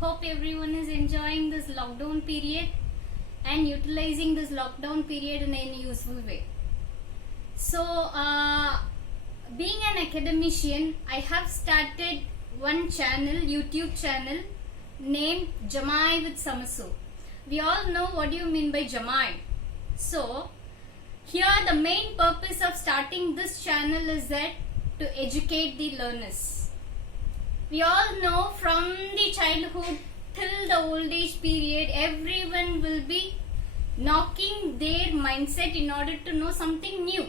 Hope everyone is enjoying this lockdown period and utilizing this lockdown period in a useful way. So, being an academician, I have started one channel, YouTube channel named Jamai with Samasu. We all know what do you mean by Jamai. So, here the main purpose of starting this channel is that to educate the learners. We all know from the childhood till the old age period, everyone will be knocking their mindset in order to know something new.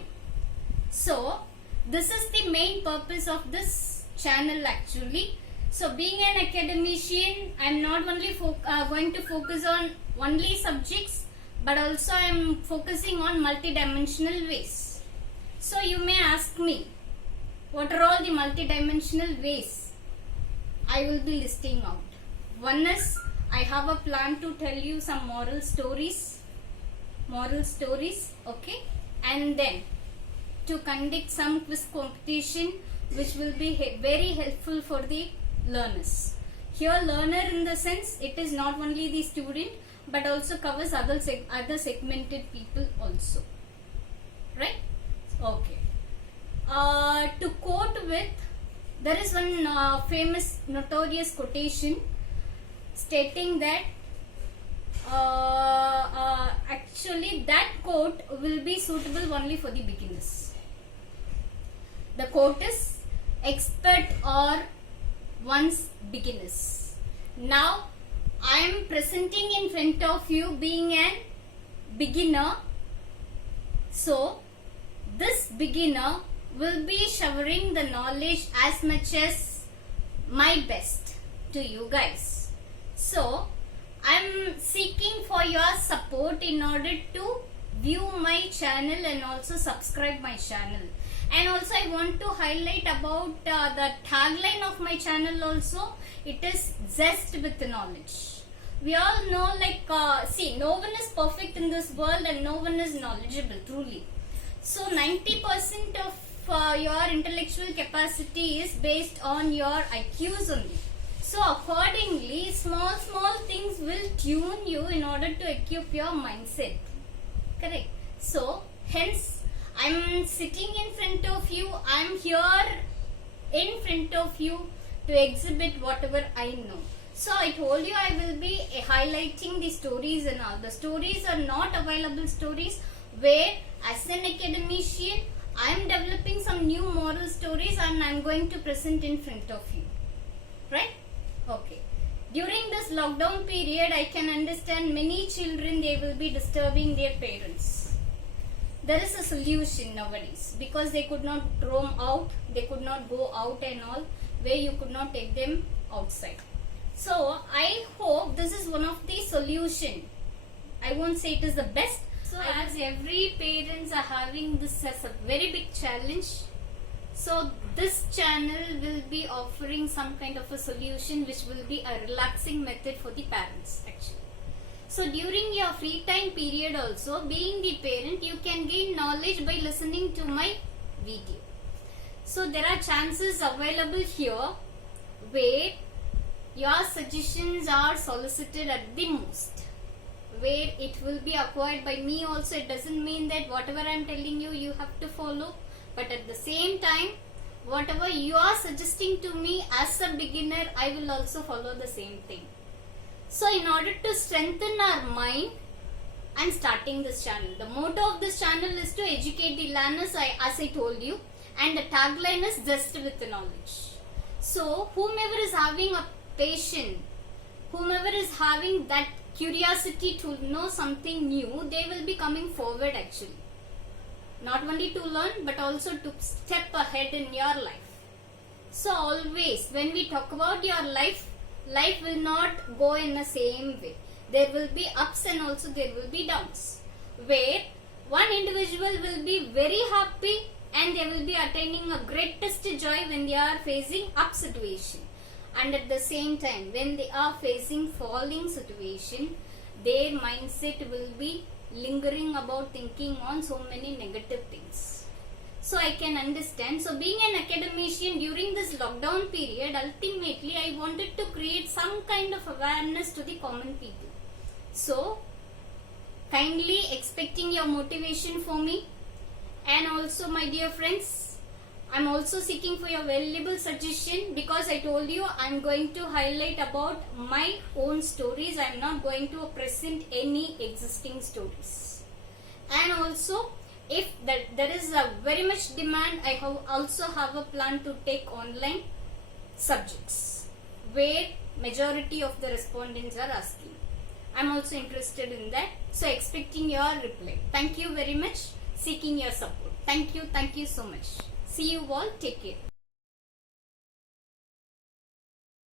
So, this is the main purpose of this channel actually. So, being an academician, I am not only going to focus on only subjects, but also I am focusing on multidimensional ways. So, you may ask me, what are all the multidimensional ways I will be listing out? One is, I have a plan to tell you some moral stories, okay, and then to conduct some quiz competition which will be very helpful for the learners. Here learner in the sense, it is not only the student but also covers other segmented people also, right? Okay. To quote with, there is one famous notorious quotation stating that actually that quote will be suitable only for the beginners. The quote is, expert or once beginners. Now I am presenting in front of you being an beginner. So this beginner will be showering the knowledge as much as my best to you guys. So I am seeking for your support in order to view my channel and also subscribe my channel. And also I want to highlight about the tagline of my channel also. It is zest with knowledge. We all know, like, see, no one is perfect in this world and no one is knowledgeable truly. So 90% of your intellectual capacity is based on your IQs only. So accordingly, small things will tune you in order to equip your mindset. Correct? So hence, I am sitting in front of you. I am here in front of you to exhibit whatever I know. So I told you I will be highlighting the stories and all. The stories are not available stories where as an academician I am developing some new moral stories and I am going to present in front of you. Right? Okay. During this lockdown period, I can understand many children, they will be disturbing their parents. There is a solution nowadays because they could not roam out, they could not go out and all, where you could not take them outside. So I hope this is one of the solution. I won't say it is the best. So as every parents are having this as a very big challenge, so this channel will be offering some kind of a solution which will be a relaxing method for the parents actually. So during your free time period also, being the parent, you can gain knowledge by listening to my video. So there are chances available here where your suggestions are solicited at the most, where it will be acquired by me also. It doesn't mean that whatever I am telling you, you have to follow. But at the same time, whatever you are suggesting to me as a beginner, I will also follow the same thing. So in order to strengthen our mind, I am starting this channel. The motto of this channel is to educate the learners, as I told you. And the tagline is zest with knowledge. So whomever is having a passion, whomever is having that curiosity to know something new, they will be coming forward actually. Not only to learn but also to step ahead in your life. So always when we talk about your life, life will not go in the same way. There will be ups and also there will be downs. Where one individual will be very happy and they will be attaining a greatest joy when they are facing up situation. And at the same time, when they are facing falling situation, their mindset will be lingering about thinking on so many negative things. so I can understand. So being an academician during this lockdown period, ultimately I wanted to create some kind of awareness to the common people. So kindly expecting your motivation for me. And also, my dear friends, I'm also seeking for your valuable suggestion, because I told you I'm going to highlight about my own stories. I'm not going to present any existing stories. And also, if there is a very much demand, I also have a plan to take online subjects where majority of the respondents are asking. I'm also interested in that. So expecting your reply. Thank you very much. Seeking your support. Thank you so much. See you all. Take care.